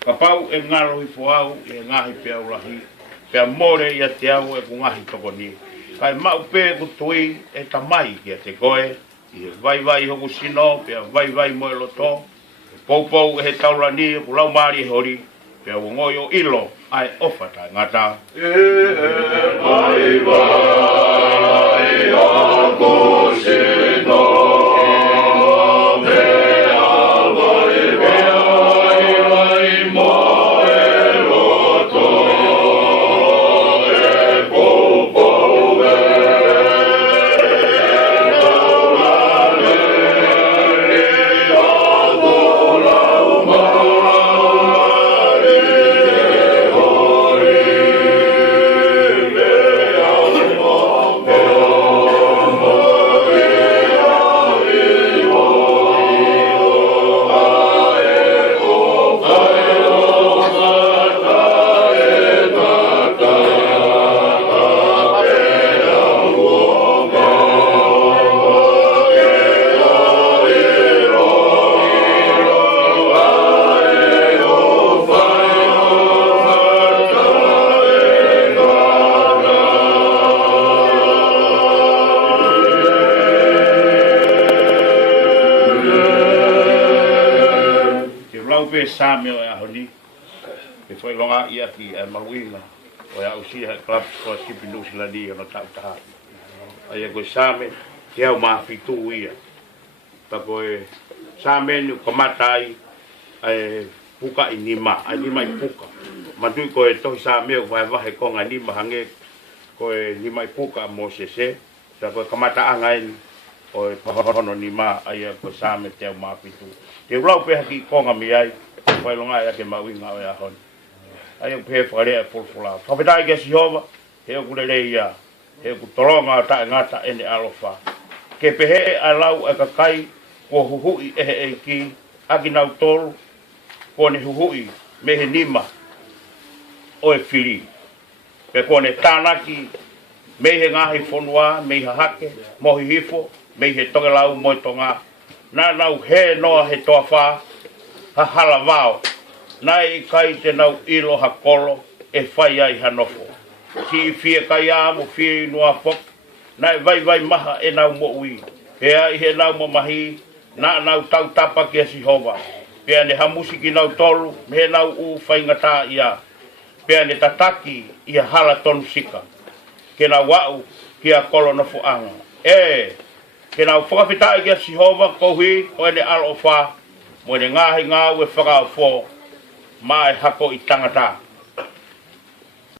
Kapau e ngaro i fuau e ngahi pe aurahi. Pea more ia te au e kungahi tokoni. Kai mau pe kutui e tamai kia te koe. I vai hoku sino, pea vai moe loto. Poupou e he taurani e kulau maari e hori. Pea wongoi o ilo ai ofata ngata. Vai hoku sino. Same o ahoni e foi longa ia ki e mawinga o ia usi ha club ko sipi no siladi no tata ai ko same ke o ma fitu ia pa ko same ni komatai ai puka inima ai mai puka matu ko e to same o vai vai ko ngani mahange ko e ni mai puka mo sese ta ko kamata angai o pahono ni ma ai ko same te o ma fitu e ro pe ki ko ngami ai foi longa ia ke mawinga o ia hon ai o pe fare por fula fa peta ke si hova e o kule ia e ku tolonga ta ngata ene alofa ke pehe alau e kakai ko huhui e ki agina tol ko ne huhui me he nima o e fili pe ko ne tanaki me he ngahi fonua me ha hake mo hifo me he togelau mo tonga na nau he no he toafa ha halavao nai kai te nau ilo hakolo e whai ai hanofo si fie kai amo fie noa fok nai vai maha e nau mo ui he ai he nau mo mahi na nau tau tapa ki a Sihova pea ne hamusi ki nau tolu me nau u whaingata ia pea ne tataki ia hala tonu sika ke na wau ki a kolo nofo anga ke na whakawhitai ki a Sihova kohi o ene alo wha mo ne ngahi ngā ue whakao fo mai hako i tangata